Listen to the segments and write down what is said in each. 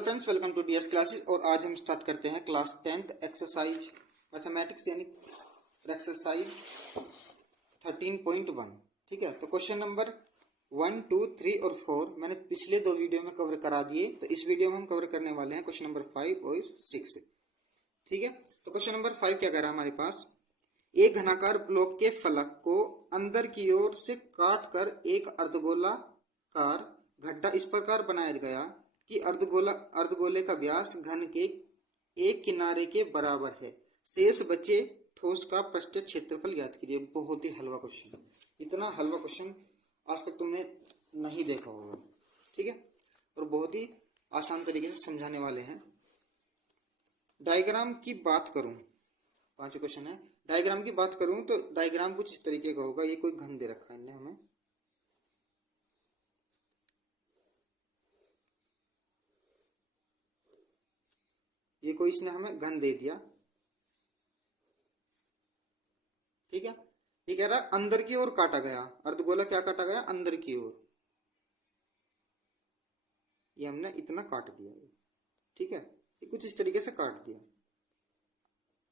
Hello friends, welcome to DS classes. और आज हम स्टार्ट करते हैं क्लास 10th एक्सरसाइज मैथमेटिक्स यानी एक्सरसाइज 13.1। ठीक है, तो क्वेश्चन नंबर 1, 2, 3 और 4 मैंने पिछले दो वीडियो में कवर करा दिए। तो इस वीडियो में हम कवर करने वाले हैं क्वेश्चन नंबर 5 और 6। ठीक है, तो क्वेश्चन नंबर 5 क्या कह रहा है हमारे पास, एक घनाकार ब्लॉक के फलक को अंदर की ओर से काट कर एक अर्धगोलाकार गड्ढा इस प्रकार बनाया गया कि अर्धगोले का व्यास घन के एक किनारे के बराबर है। शेष बचे ठोस का पृष्ठ क्षेत्रफल ज्ञात कीजिए। बहुत ही हलवा क्वेश्चन, इतना हलवा क्वेश्चन आज तक तुमने नहीं देखा होगा। ठीक है, और बहुत ही आसान तरीके से समझाने वाले हैं। डायग्राम की बात करूं, 5 क्वेश्चन है। डायग्राम की बात करूं तो डायग्राम कुछ इस तरीके का होगा। ये कोई घन दे रखा है इन्हें हमें, ये कोई इसने हमें घन दे दिया। ठीक है, ये कह रहा है अंदर की ओर काटा गया। अर्धगोला क्या काटा गया? अंदर की ओर। ये हमने इतना काट दिया। ठीक है, ये कुछ इस तरीके से काट दिया।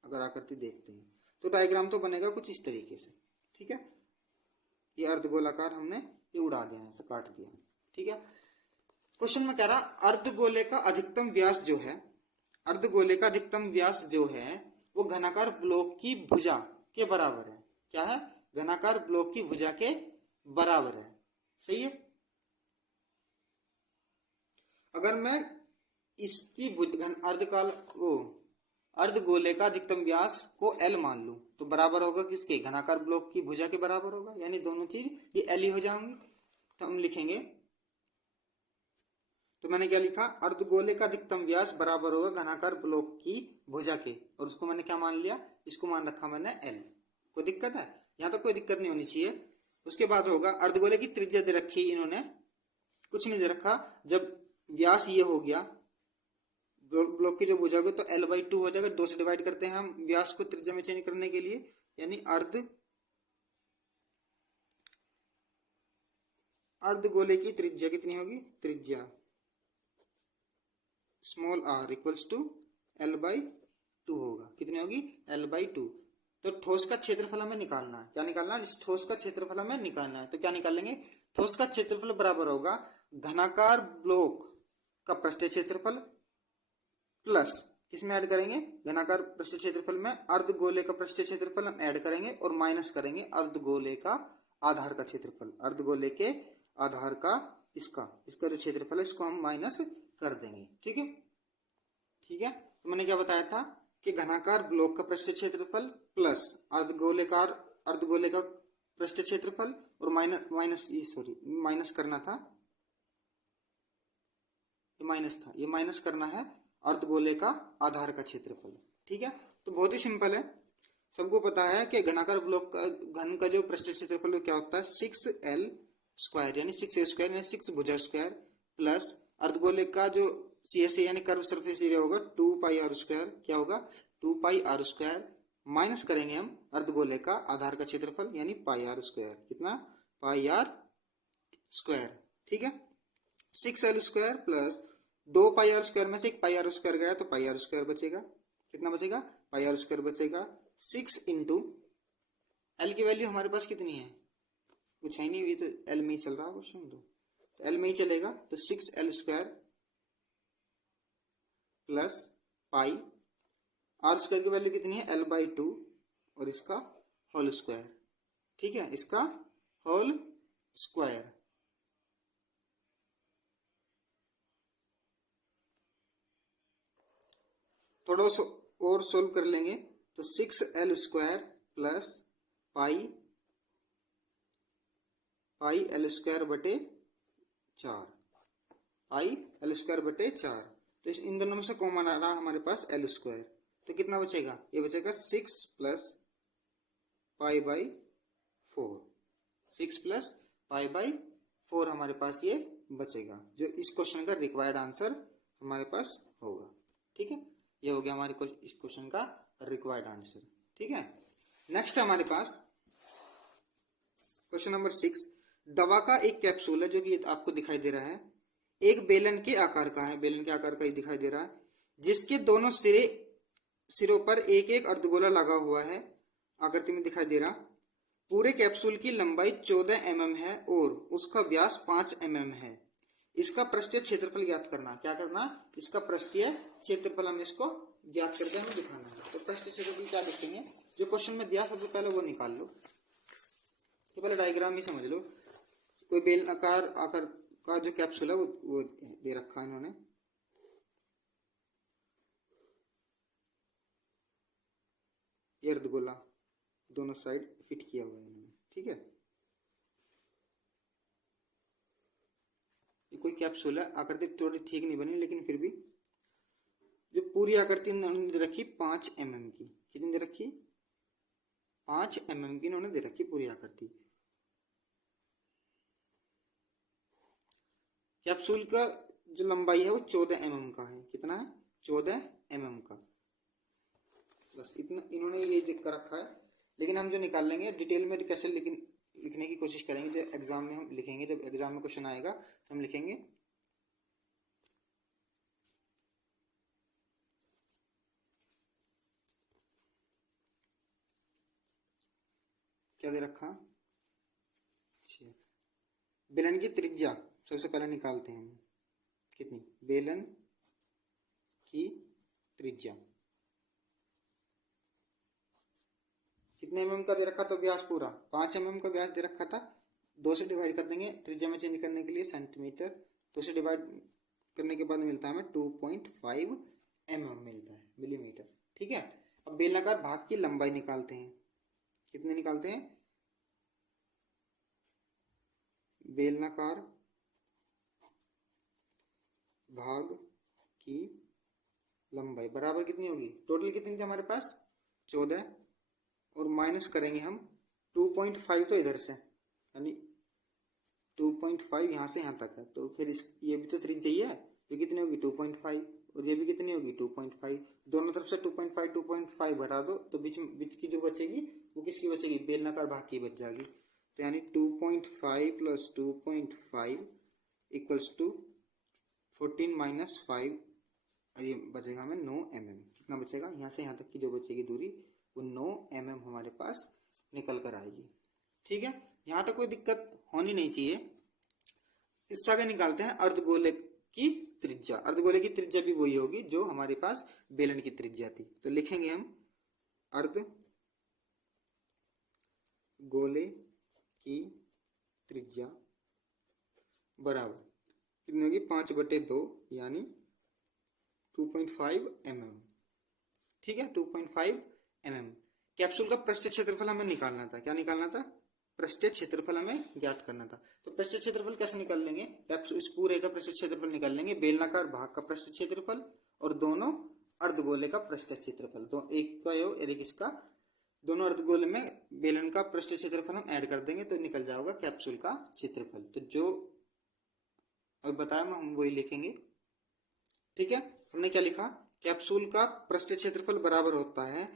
अगर आकृति देखते हैं तो डायग्राम तो बनेगा कुछ इस तरीके से। ठीक है, ये अर्धगोलाकार हमने ये उड़ा दिया, ऐसे काट दिया। ठीक है, क्वेश्चन में कह रहा अर्धगोले का अधिकतम व्यास जो है, अर्धगोले का अधिकतम व्यास जो है वो घनाकार ब्लॉक की भुजा के बराबर है। क्या है? घनाकार ब्लॉक की भुजा के बराबर है। सही है। अगर मैं इसकी अर्धकाल को अर्धगोले का अधिकतम व्यास को L मान लूं तो बराबर होगा किसके? घनाकार ब्लॉक की भुजा के बराबर होगा। यानी दोनों चीज ये L ही हो जाएंगे। तो हम लिखेंगे, तो मैंने क्या लिखा? अर्धगोले का अधिकतम व्यास बराबर होगा घनाकार ब्लॉक की भुजा के, और उसको मैंने क्या मान लिया? इसको मान रखा मैंने L। कोई दिक्कत है? यहाँ तक कोई दिक्कत नहीं होनी चाहिए। उसके बाद होगा अर्धगोले की त्रिज्या दे रखी, इन्होंने कुछ नहीं दे रखा। जब व्यास ये हो गया ब्लॉक की जो भुजा होगी तो L/2 हो जाएगा। 2 से डिवाइड करते हैं हम व्यास को त्रिज्या में चेंज करने के लिए, यानी अर्धगोले की त्रिज्या कितनी होगी? त्रिज्या small r equals to L/2 होगा। कितनी होगी? L/2। तो ठोस का क्षेत्रफल हमें निकालना है। क्या निकालना है? ठोस का क्षेत्रफल हमें निकालना है। तो क्या निकालेंगे? ठोस का क्षेत्रफल बराबर होगा घनाकार ब्लॉक का पृष्ठीय क्षेत्रफल प्लस, किसमें ऐड करेंगे? घनाकार पृष्ठीय क्षेत्रफल में अर्धगोले का पृष्ठीय क्षेत्रफल हम ऐड करेंगे और माइनस करेंगे अर्धगोले का आधार का क्षेत्रफल। अर्धगोले के आधार का इसका जो क्षेत्रफल है इसको हम माइनस कर देंगे। ठीक है, ठीक है। तो मैंने क्या बताया था कि घनाकार ब्लॉक का पृष्ठीय क्षेत्रफल प्लस अर्धगोले का पृष्ठीय क्षेत्रफल और माइनस करना था, ये माइनस करना है अर्धगोले का आधार का क्षेत्रफल। ठीक है, तो बहुत ही सिंपल है, सबको पता है कि घनाकार ब्लॉक का घन का जो पृष्ठीय क्षेत्रफल क्या होता है? 6L² यानी 6A² यानी 6 भुजा स्क्वायर प्लस अर्धगोले का जो CSA यानी कर्व सरफेस एरिया होगा 2πr²। क्या होगा? 2πr²। माइनस करेंगे हम अर्धगोले का आधार का क्षेत्रफल यानी πr²। कितना? πr²। ठीक है, 6L² प्लस 2πr² में से एक πr² गया तो πr² बचेगा। कितना बचेगा? πr² बचेगा। 6 इंटू L की वैल्यू हमारे पास कितनी है? कुछ है नहीं, ये तो L में ही चल रहा है क्वेश्चन, तो L में ही चलेगा। तो 6L² प्लस पाई, r² की वैल्यू कितनी है? L/2 और इसका होल स्क्वायर। ठीक है, इसका होल स्क्वायर। थोड़ा और सोल्व कर लेंगे तो 6L² प्लस पाई L² बटे 4, पाई L² बटे 4। तो इन दोनों में से कॉमन आ रहा हमारे पास L²। तो कितना बचेगा? ये बचेगा 6 प्लस π/4। 6 प्लस π/4 हमारे पास ये बचेगा, जो इस क्वेश्चन का रिक्वायर्ड आंसर हमारे पास होगा। ठीक है, ये हो गया हमारे इस क्वेश्चन का रिक्वायर्ड आंसर। ठीक है, नेक्स्ट हमारे पास क्वेश्चन नंबर 6। दवा का एक कैप्सूल है जो कि आपको दिखाई दे रहा है। एक बेलन के आकार का है, बेलन के आकार का ही दिखाई दे रहा है, जिसके दोनों सिरों पर एक एक अर्धगोला लगा हुआ है, आकृति में दिखाई दे रहा। पूरे कैप्सूल की लंबाई 14 mm है और उसका व्यास 5 mm है। इसका पृष्ठीय क्षेत्रफल ज्ञात करना। क्या करना? इसका पृष्ठीय क्षेत्रफल हमें इसको ज्ञात करके हमें दिखाना है। तो पृष्ठीय क्षेत्रफल क्या लिखेंगे? जो क्वेश्चन में दिया सबसे पहले वो निकाल लो। तो पहले डायग्राम ही समझ लो। कोई बेलनाकार आकार का जो कैप्सूल है वो दे रखा है इन्होंने। ये अर्धगोला दोनों साइड फिट किया हुआ है इन्होंने, ठीक है। ये कोई कैप्सूल है, आकृति थोड़ी ठीक नहीं बनी लेकिन फिर भी जो पूरी आकृति इन्होंने दे रखी 5 mm की। कितनी दे रखी? 5 mm की इन्होंने दे रखी पूरी आकृति। कैप्सूल का जो लंबाई है वो 14 mm का है। कितना है? 14 mm का। बस इतना इन्होंने ये लिख कर रखा है, लेकिन हम जो निकाल लेंगे डिटेल में कैसे लिखने की कोशिश करेंगे। जब एग्जाम में हम लिखेंगे, जब एग्जाम में क्वेश्चन आएगा तो हम लिखेंगे। क्या दे रखा? बेलन की त्रिज्या सबसे पहले निकालते हैं हम। कितनी? बेलन की त्रिज्या कितने mm का दे रखा? तो व्यास पूरा 5 mm का व्यास दे रखा था। 2 से डिवाइड कर देंगे त्रिज्या में चेंज करने के लिए सेंटीमीटर। 2 से डिवाइड करने के बाद मिलता है हमें 2.5 mm मिलता है, मिलीमीटर, ठीक है। अब बेलनाकार भाग की लंबाई निकालते हैं। कितने निकालते हैं? बेलनाकार भाग की लंबाई बराबर कितनी होगी? टोटल कितनी थी हमारे पास? 14, और माइनस करेंगे हम 2.5 तो इधर से, यानी 2.5 यहाँ से यहाँ तक है, तो फिर ये भी तो त्रिज्या है, ये कितनी होगी? 2.5, और ये भी कितनी होगी? 2.5। दोनों तरफ से 2.5 घटा दो तो बीच की जो बचेगी वो किसकी बचेगी? बेलनाकार भाग की बच जाएगी। तो यानी 2.5 + 2.5 इक्वल्स टू 14 - 5, ये बचेगा हमें 9 mm। कितना बचेगा? यहाँ से यहाँ तक की जो बचेगी दूरी वो 9 mm हमारे पास निकल कर आएगी, ठीक है। यहाँ तक कोई दिक्कत होनी नहीं चाहिए। इससे आगे निकालते हैं अर्धगोले की त्रिज्या। अर्धगोले की त्रिज्या भी वही होगी जो हमारे पास बेलन की त्रिज्या थी। तो लिखेंगे हम अर्धगोले की त्रिज्या बराबर कितनी होगी? 5/2 यानी 2.5 mm, ठीक है। 2.5 mm। कैप्सूल का पृष्ठीय क्षेत्रफल हमें निकालना था। क्या निकालना था? पृष्ठीय क्षेत्रफल हमें ज्ञात करना था। तो पृष्ठीय क्षेत्रफल कैसे निकाल लेंगे? कैप्सूल इस पूरे का पृष्ठीय क्षेत्रफल निकाल लेंगे। बेलनाकार भाग का पृष्ठीय क्षेत्रफल और दोनों अर्धगोले का पृष्ठीय क्षेत्रफल, तो एक का योग और एक इसका, दोनों अर्धगोले में बेलन का पृष्ठीय क्षेत्रफल हम ऐड कर देंगे तो निकल जाएगा कैप्सूल का क्षेत्रफल। तो जो अब बताया हम वही लिखेंगे, ठीक है। हमने क्या लिखा? कैप्सूल का पृष्ठीय क्षेत्रफल बराबर होता है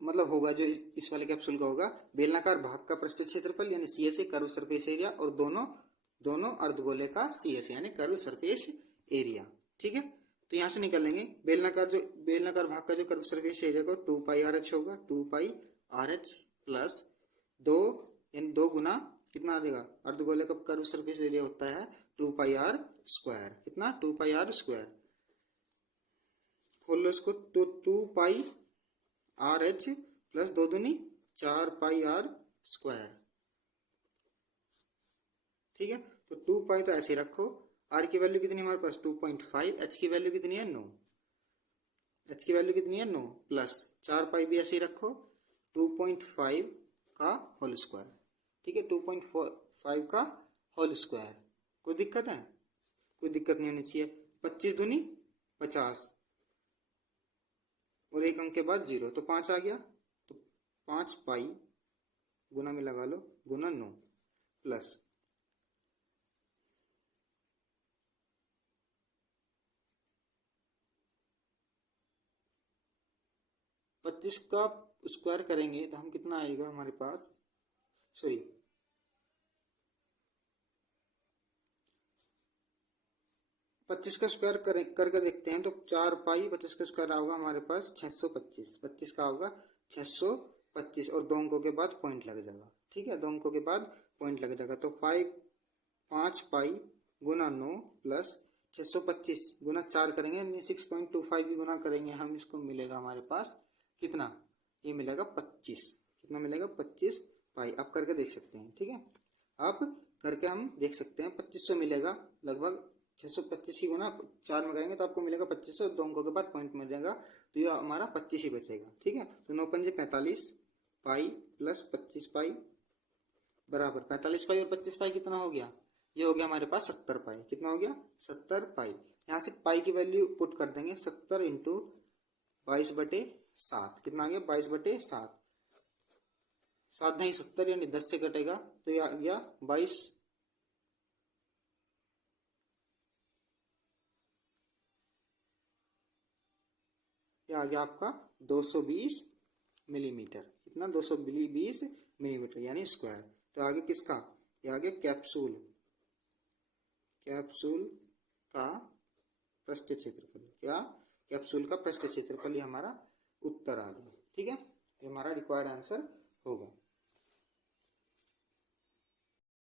मतलब होगा जो इस वाले कैप्सूल का होगा बेलनाकार भाग का पृष्ठीय क्षेत्रफल यानी CSA, कर्व सरफेस एरिया, और दोनों अर्धगोले का CSA यानी कर्व सरफेस एरिया, ठीक है। तो यहां से निकलेंगे बेलनाकार भाग का जो कर्व सरफेस एरिया को 2πRH होगा। 2πRH प्लस 2 यानी 2 गुना कितना आ जाएगा? अर्धगोले का कर्व सरफेस एरिया होता है 2πr²। कितना? 2πr²। खोल लो इसको, तो 2πRH प्लस 2 दूनी 4πr², ठीक है। तो 2π तो ऐसे रखो। r की वैल्यू कितनी हमारे पास? 2.5। h की वैल्यू कितनी है? 9। h की वैल्यू कितनी है? 9 प्लस 4π भी ऐसे ही रखो, 2.5 का होल स्क्वायर, ठीक है। 2.5 का होल स्क्वायर। कोई दिक्कत है? कोई दिक्कत नहीं होनी चाहिए। 25 दूनी 50 और एक अंक के बाद 0, तो 5 आ गया। तो 5π गुना में लगा लो गुना 9 प्लस 25 का स्क्वायर करेंगे तो हम कितना आएगा हमारे पास? सॉरी 25 का स्क्वायर करके देखते हैं तो 4 पाई 25 का स्क्वायर होगा हमारे पास 625, 25 का होगा 625 और 2 अंकों के बाद पॉइंट लग जाएगा। ठीक है, 2 अंकों के बाद पॉइंट लग जाएगा तो 5 पाई गुना 9 प्लस 625 गुना 4 करेंगे, 6.25 भी गुना करेंगे हम, इसको मिलेगा हमारे पास कितना, ये मिलेगा 25। कितना मिलेगा, 25 पाई। आप करके देख सकते हैं। ठीक है, आप करके हम देख सकते हैं 2500 मिलेगा लगभग। 625 की गुना 4 में करेंगे तो आपको मिलेगा 2500, 2 अंकों के बाद पॉइंट मिल जाएगा तो ये हमारा 25 ही बचेगा। ठीक है, तो 9 पंजे 45 पाई प्लस 25 पाई बराबर 45 पाई और 25 पाई कितना हो गया, ये हो गया हमारे पास 70 पाई। कितना हो गया, 70 पाई। यहाँ से पाई की वैल्यू पुट कर देंगे, 70 इंटू 22/7 कितना आ गया, 22/7। 7 नहीं 70 यानी 10 से कटेगा तो ये आ गया 22, ये आ गया आपका 220 मिलीमीटर। कितना, 220 मिलीमीटर यानी स्क्वायर। तो आगे किसका, ये आगे कैप्सूल का पृष्ठ क्षेत्रफल, क्या कैप्सूल का पृष्ठ क्षेत्रफल ही हमारा उत्तर आ गया। ठीक है, ये हमारा रिक्वायर्ड आंसर होगा।